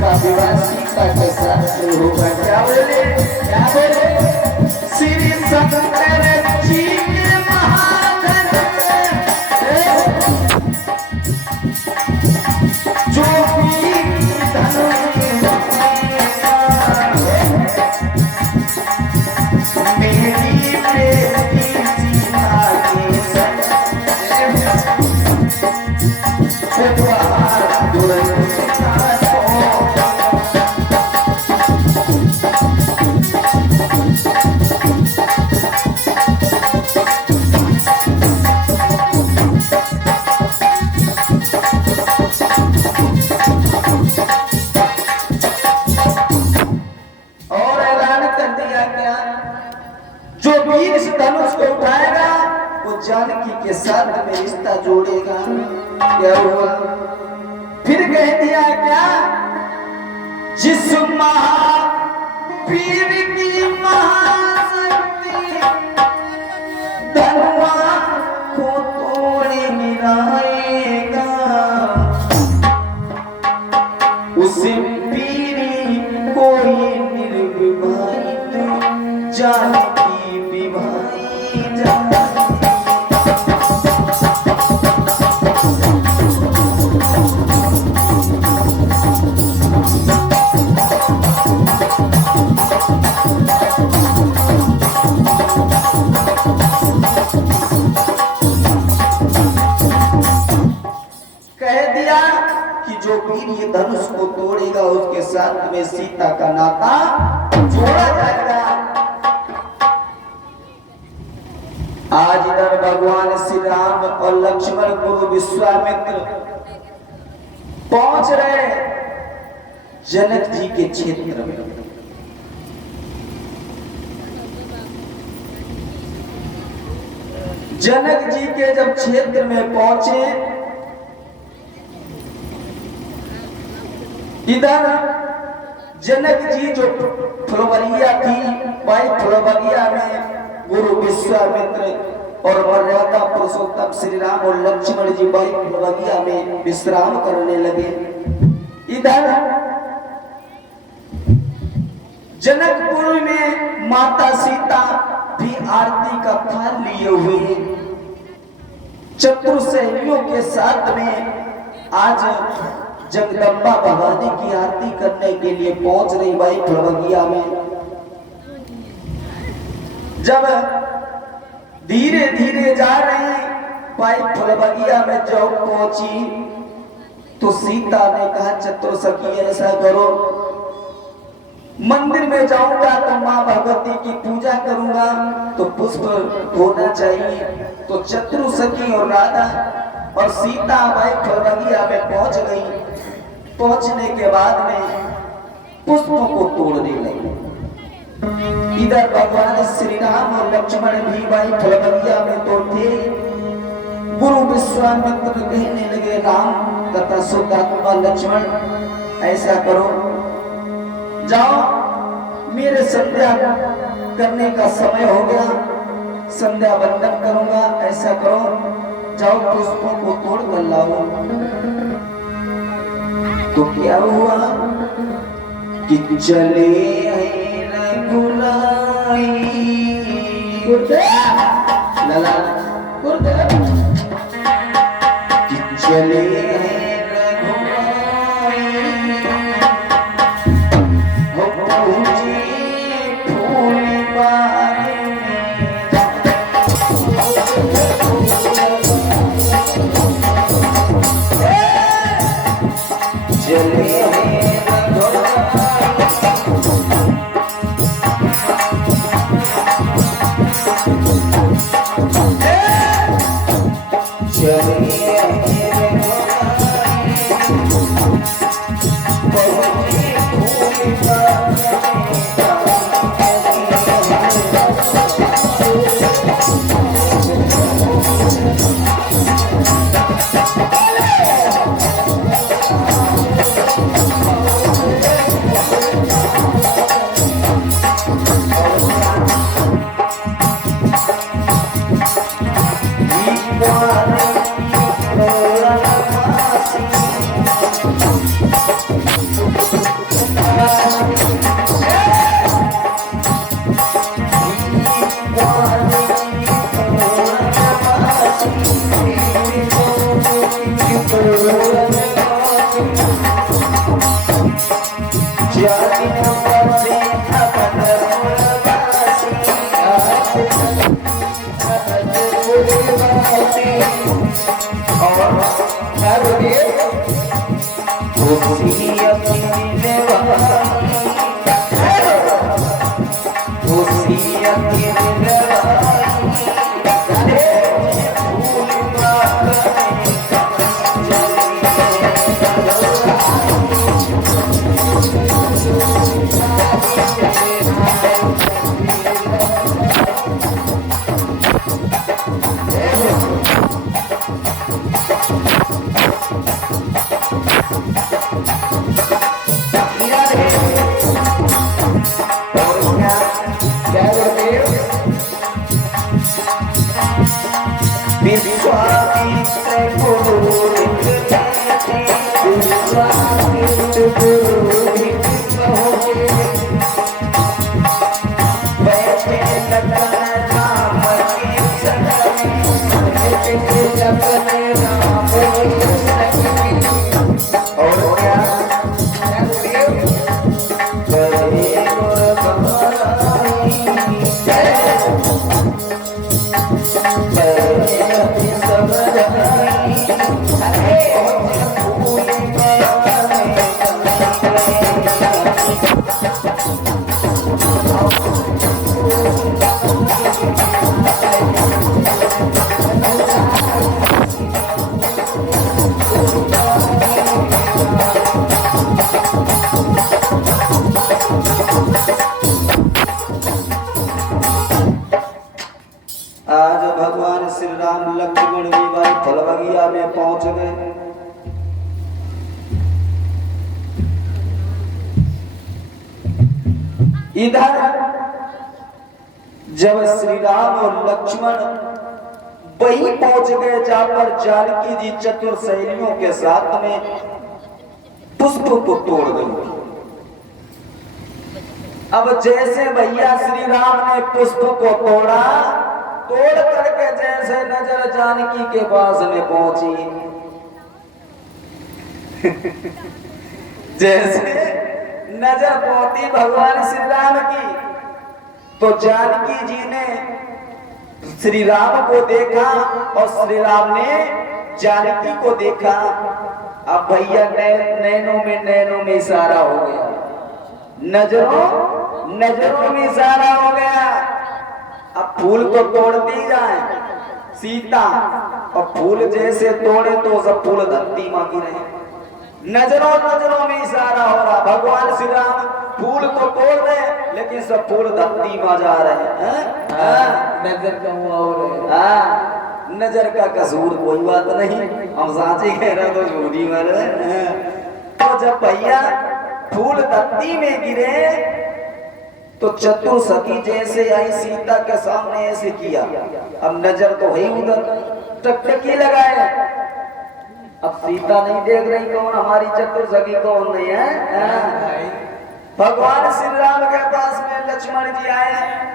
उसका विवाह सीता के साथ होगा। क्या बोले श्री शंकर जी के महाधन जो भी मेरी प्रेमी सीता के संग जानकी के साथ में रिश्ता जोड़ेगा। क्या हुआ फिर कह दिया क्या जिस महावीर की महाशक्ति धनुआ को तोड़े मिलाएगा उसे पीरी कोई निर्विवाहित जानकी विवाही जाना। ये धनुष को तोड़ेगा उसके साथ में सीता का नाता जोड़ा जाएगा। आज इधर भगवान श्री राम और लक्ष्मण गुरु विश्वामित्र पहुंच रहे जनक जी के क्षेत्र में। जनक जी के जब क्षेत्र में पहुंचे इधर जनक जी जो फुलवरिया थी भाई फुलवरिया में गुरु विश्वामित्र और मर्यादा पुरुषोत्तम श्री राम और लक्ष्मण जी भाई फुलवरिया में विश्राम करने लगे। इधर जनकपुर में माता सीता भी आरती का थाल लिए हुए हैं। चतुर्सेनियों के साथ में आज जगदम्बा भवानी की आरती करने के लिए पहुंच रही भाई फुलवरिया में। जब धीरे धीरे जा रही भाई फुलवरिया में जब पहुंची तो सीता ने कहा चतुर्सखी ऐसा करो मंदिर में जाऊंगा तो माँ भगवती की पूजा करूंगा तो पुष्प होना चाहिए। तो चतुर्सखी और राधा और सीता भाई फुलवरिया में पहुंच गई। पहुंचने के बाद में पुष्पों को तोड़ने लगे। इधर भगवान श्री राम और लक्ष्मण भी भाई फुलवरिया में तो थे। गुरु विश्वामित्र कहने लगे राम तथा शुद्धात्मा लक्ष्मण ऐसा करो जाओ मेरे संध्या करने का समय हो गया संध्या वंदन करूंगा ऐसा करो जाओ पुष्पों को तोड़ कर लाओ। तो क्या हुआ कि चले रघुराई लाला कि चले आज भगवान श्री राम लक्ष्मण जी भाई फलबगिया में पहुंच गए। इधर जब श्री राम और लक्ष्मण वहीं पहुंच गए जहां पर जानकी जी चतुर सहेलियों के साथ में पुष्प को तोड़ गई। अब जैसे भैया श्री राम ने पुष्प को तोड़ा, तोड़ करके जैसे नजर जानकी के पास में पहुंची जैसे नजर पहुंची भगवान श्री राम की, तो जानकी जी ने श्री राम को देखा और श्री राम ने जानकी को देखा। अब भैया नैनों में इशारा हो गया, नजरों में इशारा हो गया। अब फूल तो तोड़ती जाए सीता, और फूल जैसे तोड़े तो सब फूल धरती मांगी रहे। नजरों में इशारा हो रहा। भगवान श्री राम फूल को तोड़ रहे लेकिन सब फूल धरती में जा रहे हैं। नजर का हुआ हो रहे। नजर का कसूर कोई बात नहीं, हम साची कह रहे तो झूठी मर रहे। तो जब भैया फूल धरती में गिरे तो चतुर सखी जैसे आई सीता के सामने ऐसे किया। अब नजर तो है उधर, टकटकी लगाए। अब सीता नहीं देख रही कौन हमारी चतुर सखी कौन नहीं है। भगवान श्री राम के पास में लक्ष्मण जी आए।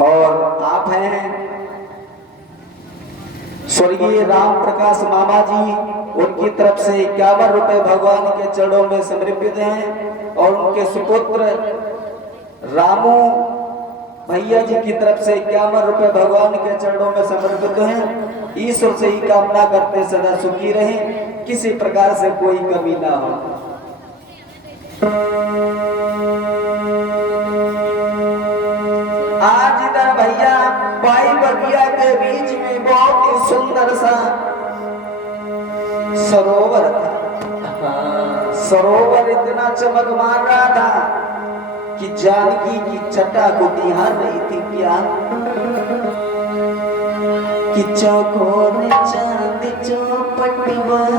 और आप हैं स्वर्गीय राम प्रकाश मामा जी, उनकी तरफ से 51 रुपए भगवान के चरणों में समर्पित हैं। और उनके सुपुत्र रामू भैया जी की तरफ से 51 रुपए भगवान के चरणों में समर्पित हैं। ईश्वर से ही कामना करते सदा सुखी रहें, किसी प्रकार से कोई कमी ना हो। सरोवर था। सरोवर इतना चमकमान रहा था कि जानकी की छटा को निहार रही थी क्या कि चौकोर चांद चौपट वाला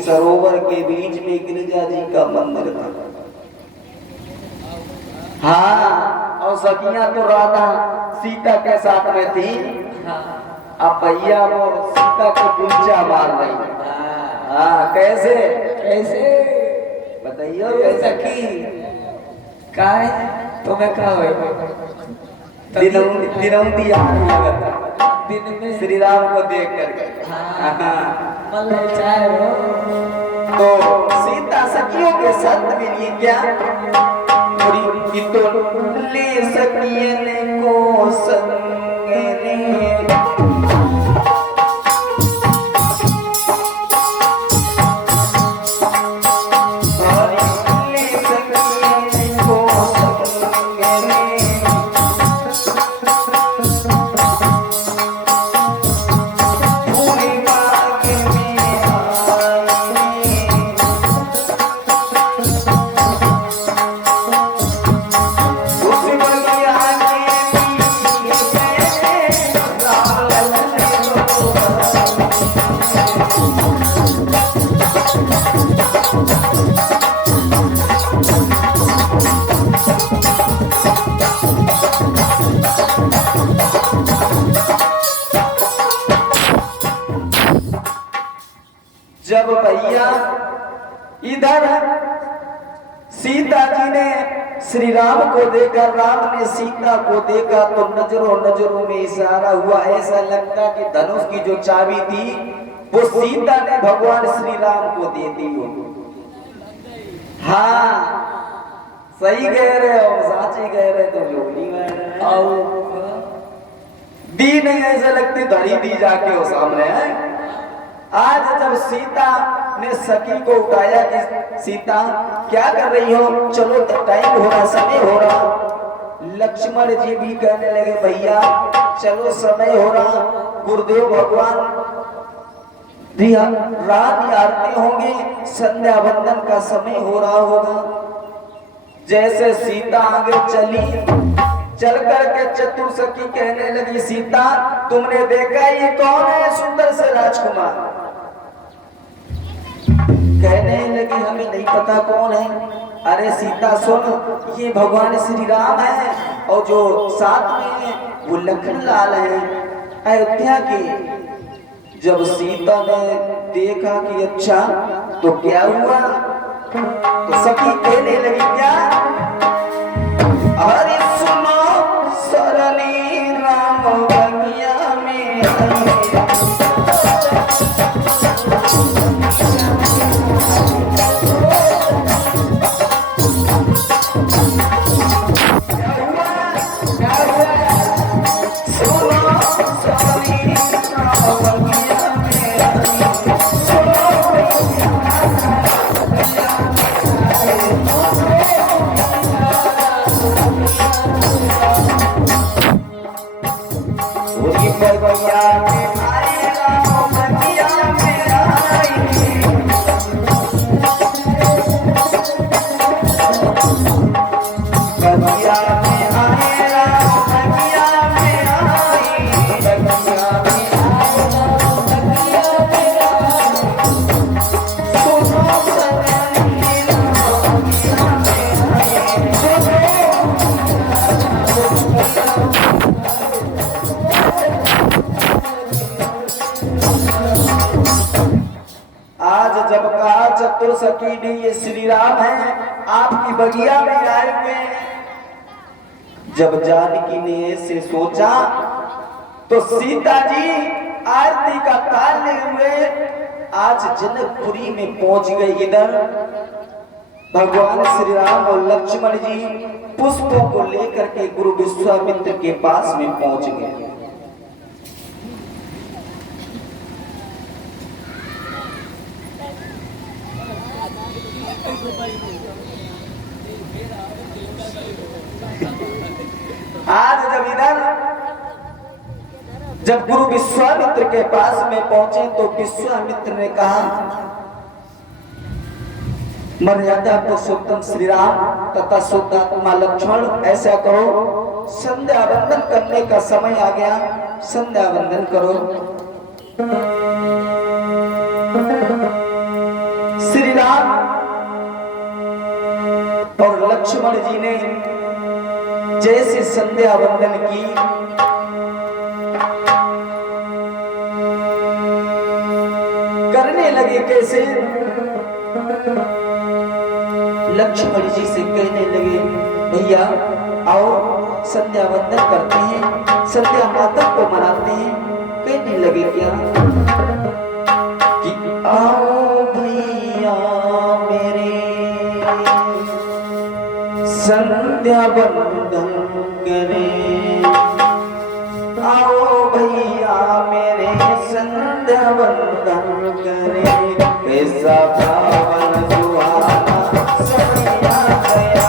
सरोवर के बीच में गिरिजा जी का मंदिर था। हाँ, और सखियां तो राधा सीता के साथ में थी। अब भैया वो सीता को गुंजा मार रही। हाँ, कैसे कैसे बताइए कैसा की काय तुम्हें कहा दिनौंदी आने लगा दिन में श्री राम को देख करके। तो सीता सखियों के साथ में ये क्या तो ले सकियन को संग रे जब भैया इधर सीता जी ने श्री राम को देखा, राम ने सीता को देखा तो नजरों नजरों में इशारा हुआ। ऐसा लगता कि धनुष की जो चाबी थी वो सीता ने भगवान श्री राम को दे दी हो। हाँ, सही कह रहे हो, साची कह रहे तो लोली दी नहीं, ऐसा लगती धरी दी जाके हो सामने है। आज जब सीता ने सखी को उठाया कि सीता क्या कर रही हो, चलो टाइम हो रहा, समय हो रहा। लक्ष्मण जी भी कहने लगे भैया चलो समय हो रहा। गुरुदेव भगवान भी रात निहारते होंगे, संध्या वंदन का समय हो रहा होगा। जैसे सीता आगे चली, चल करके चतुर्सखी कहने लगी सीता तुमने देखा ये कौन है सुंदर से राजकुमार? कहने लगी हमें नहीं पता कौन है। अरे सीता सुन, ये भगवान श्री राम है और जो साथ में है वो लखन लाल है अयोध्या के। जब सीता ने देखा कि अच्छा तो क्या हुआ, तो सखी कहने लगी क्या, अरे सुनो सरनी राम बगिया में बगिया में बगिया में आए राम बगिया में आए बगिया में आए राम बगिया में आए सुनो सजनी राम बगिया में आए आज जब कहा चतुर्सखी ने ये श्री राम है आपकी बगिया में आए हुए हैं। जब जानकी ने ऐसे सोचा तो सीता जी आरती का ताल लिए हुए आज जनकपुरी में पहुंच गए। इधर भगवान श्री राम और लक्ष्मण जी पुष्पों को लेकर के गुरु विश्वामित्र के पास में पहुंच गए। आज जब गुरु विश्वामित्र के पास में पहुंचे तो विश्वामित्र ने कहा मर्यादा पुरुषोत्तम श्री राम तथा शुद्धात्मा लक्ष्मण ऐसा करो संध्या वंदन करने का समय आ गया संध्या वंदन करो। श्री राम और लक्ष्मण जी ने जैसे संध्या वंदन की करने लगे कैसे लक्ष्मण जी से कहने लगे भैया आओ संध्या वंदन करते हैं संध्या माता को मनाते हैं। कहने लगे क्या कि आओ भैया मेरे संध्या वंदन करें आओ भैया मेरे संध्या वंदन करें कैसा पावन सुहाना समय आ गया।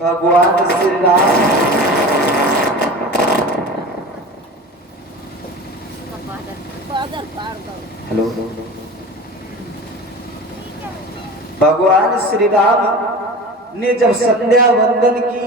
भगवान श्री राम हेलो भगवान श्री राम ने जब संध्या वंदन की